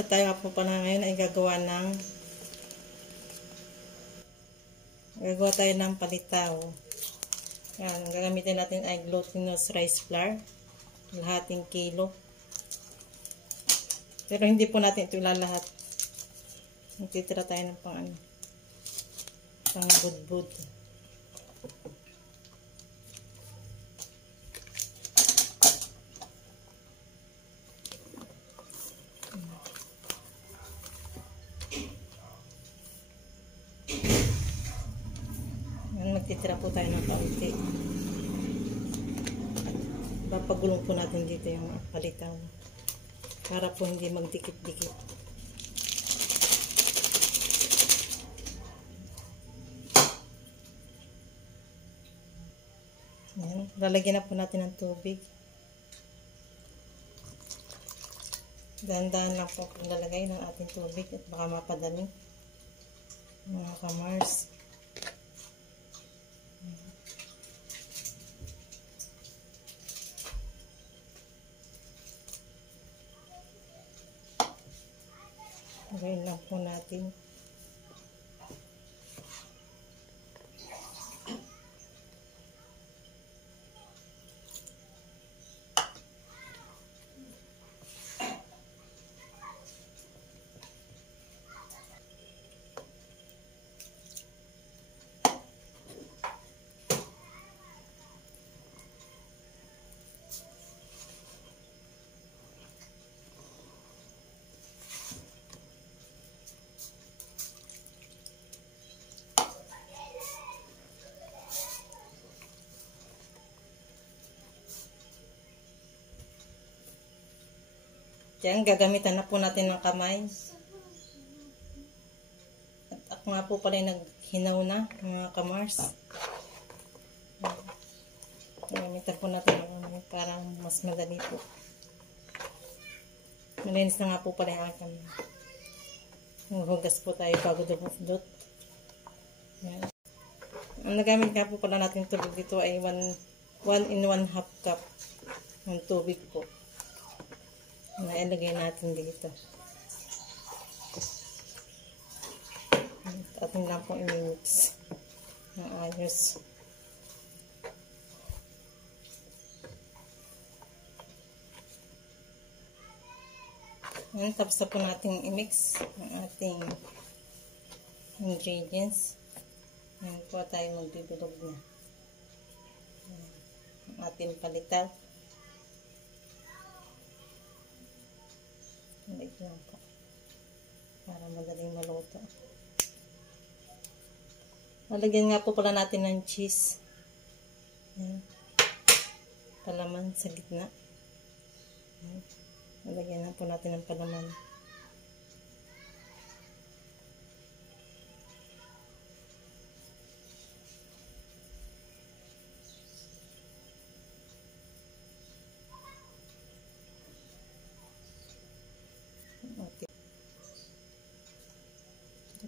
Sa tayo po pa na ngayon ay gagawa tayo ng palitaw. Yan, ang gagamitin natin ay glutinous rice flour, kalahating kilo. Pero hindi po natin ito ilalahat. Magtitira tayo ng pang budbud. Magtitira po tayo ng kaunti. Papagulong po natin dito yung palitaw para po hindi magdikit-dikit. Ayan. Lalagyan na po natin ng tubig. Dahan-dahan lang po ang lalagay ng ating tubig at baka mapadami mga kamars. Lagayin lang po natin. Diyan, gagamitan na po natin ng kamay. At ako nga po pala naghinaw na, mga kamars. Gagamitan po natin ng para mas madali po. Malinis na nga po pala yung aking. Hugas po tayo bago dumudot. Ang nagamit nga po pala natin tubig dito ay 1 in 1/2 cup ng tubig po. Nailagay natin dito. Atin lang pong i-mix ng ayos. Yan, tapos na po natin i-mix ang ating ingredients. Yan po tayo magbibilog na. Ang ating palitaw. Balik lang po. Para madaling maluto. Lalagyan nga po pala natin ng cheese. Yan. Palaman sa gitna. Yan. Lalagyan na po natin ng palaman.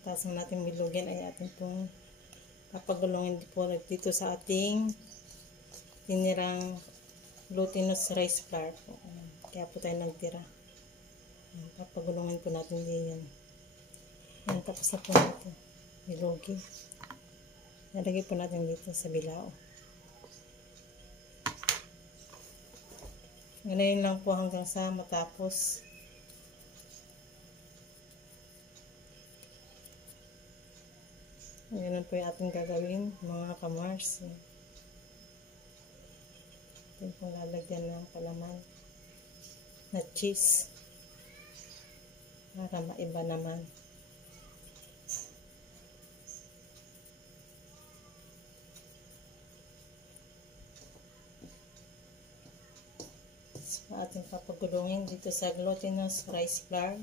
Tapos natin bilugin ay ating pong papagulungin po dito sa ating tinirang glutinous rice flour po. Kaya po tayo nagtira. Papagulungin po natin din yan. Tapos na po natin bilugin. Nalagay po natin dito sa bilao. Ganayin lang po hanggang sa matapos. Ganun po yung ating gagawin, mga kamars. Ito po lalagyan ng palaman na cheese para maiba naman. So, ating papagulungin dito sa glutinous rice flour.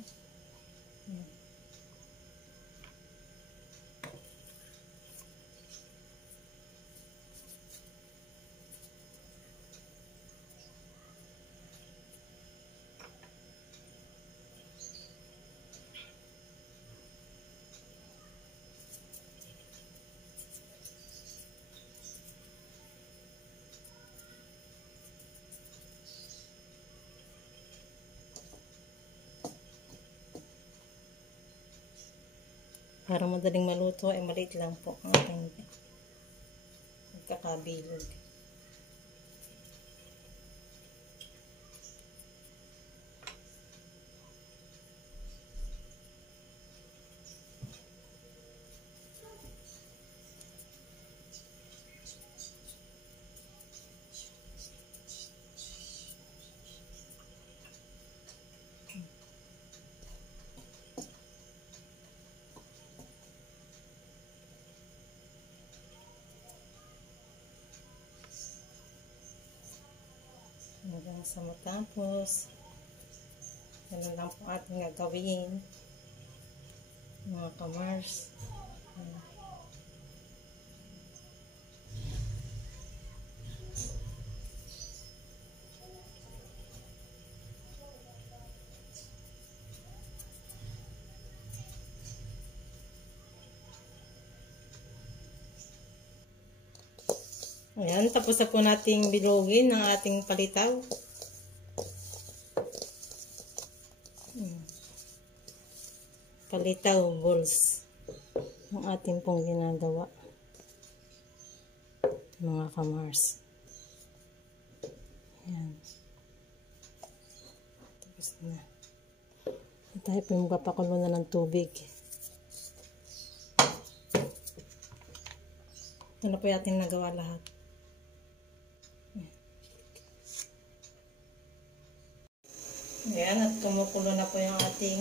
Para madaling maluto ay maliit lang po ang ating magkakabilog. Hanggang sa matapos. Ganun lang po ating gagawin, mga kamars. Ayan, tapos na po nating bilogin ng ating palitaw. Palitaw balls ang ating pong ginagawa, mga kamars. Ayan. Tapos na. Tayo po magpapakulo na ng tubig. Ito na po ating nagawa lahat. Ayan, at kumukulo na po yung ating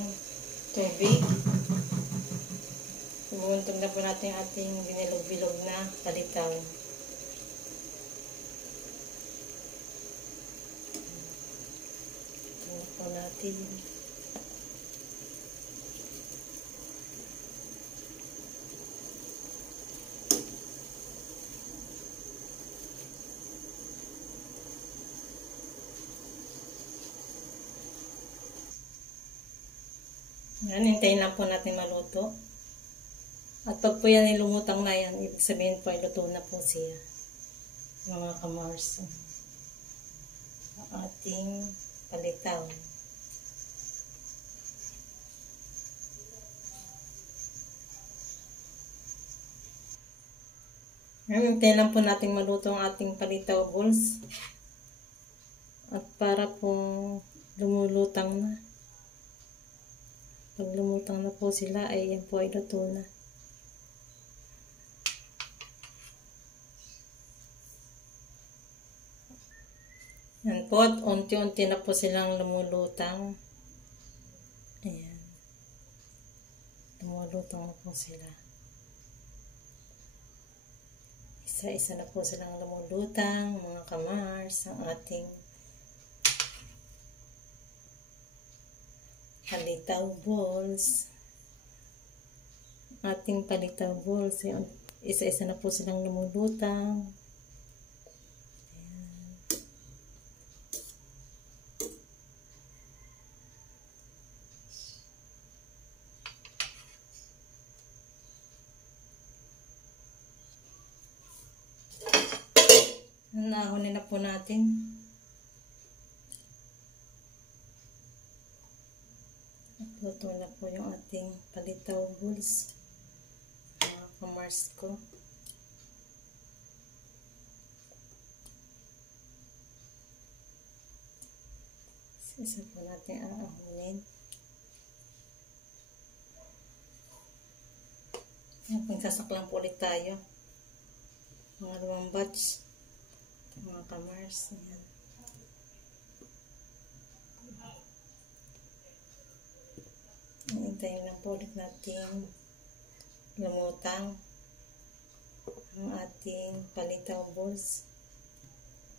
tubig. Bubuntog na po natin yung ating binilog-bilog na palitaw. Ito na po natin. Yan, hintayin lang po natin maluto. At pag po yan ilumutang na yan, ibig sabihin po ay luto na po siya, mga kamars. Ang ating palitaw. Yan, hintayin lang po natin maluto ang ating palitaw balls. At para pong lumulutang na. Pag lumutang na po sila, ay yan po ay luto na. Yan po, at unti-unti na po silang lumulutang. Ayan. Lumulutang na po sila. Isa-isa na po silang lumulutang, mga kamars, ang ating palitaw balls. Ating palitaw balls. Isa-isa na po silang lumulutang. Ayan. Nahunin na po natin. Luto na po yung ating palitaw balls, mga kamars ko. Isa po natin aahunin. Pagsasaklang po ulit tayo. Mga 2 batch, mga kamars. Ayan. Hintayin lang po ulit natin lumutang ang ating palitaw balls.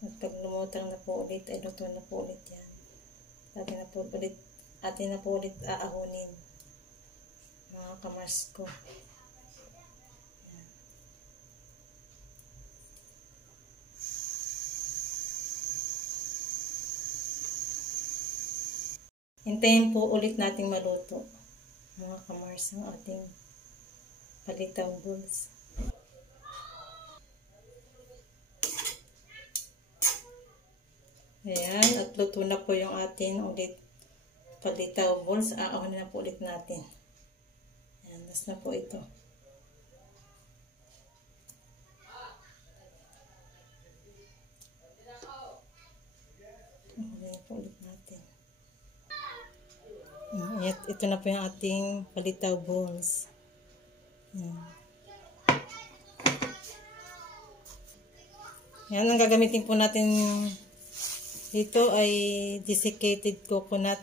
At pag lumutang na po ulit, ay luto na po ulit yan. Atin na po ulit aahunin, mga kamars ko. Yan. Hintayin po ulit nating maluto, mga kamars, ang ating palitaw balls. Ayan, at luto na po yung ating ulit palitaw balls. Aahunin na po ulit natin. Ayan, Tapos na po ito. Ayan po ulit natin. Ito na po yung ating palitaw balls. Yan, ang gagamitin po natin dito ay desiccated coconut.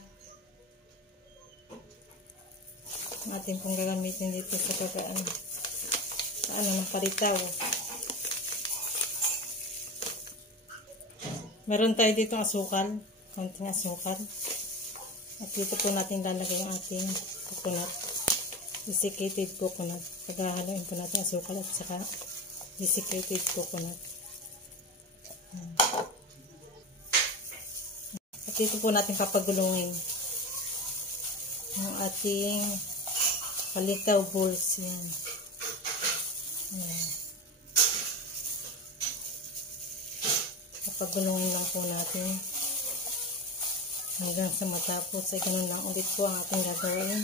Ating pong gagamitin dito sa kagaan. Sa ng palitaw. Meron tayo dito asukal. Konting asukal. At dito po natin lalagay yung ating coconut. Desiccated coconut. Paghahaluin po natin asukal at saka desiccated coconut. At dito po natin papagulungin yung ating palitaw balls. Yan. Papagulungin lang po natin hanggang sa matapos. Ay ganun lang ulit po ang ating gagawin.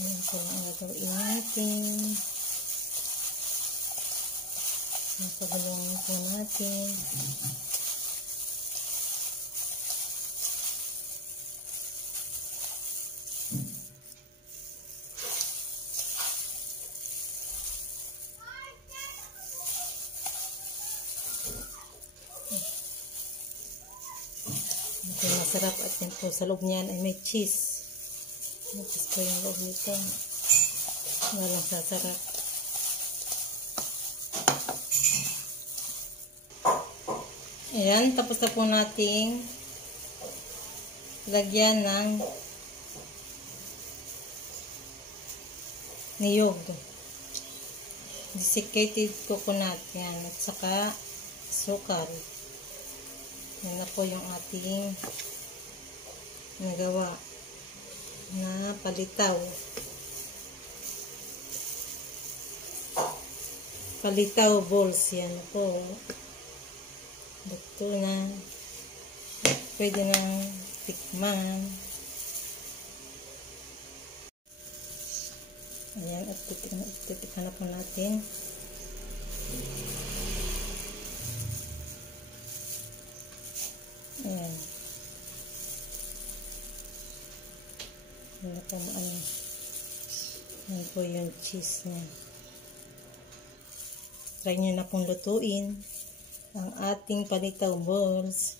Ayan po ang gagawin natin. Papagulungin po natin. Ito masarap at yan po sa loob niyan ay may cheese. May cheese po yung loob nito. Walang sasarap. Ayan, tapos na po nating lagyan ng niyog. Desiccated coconut. Yan, at saka sukal. Yan na po yung ating nagawa na palitaw. Palitaw balls. Yan po. Ito na. Pwede nang tikman. Ayan, at titikman na po natin. Ayan. Ayan po, ayan po yung cheese niya. Try nyo na pong lutuin ang ating palitaw balls.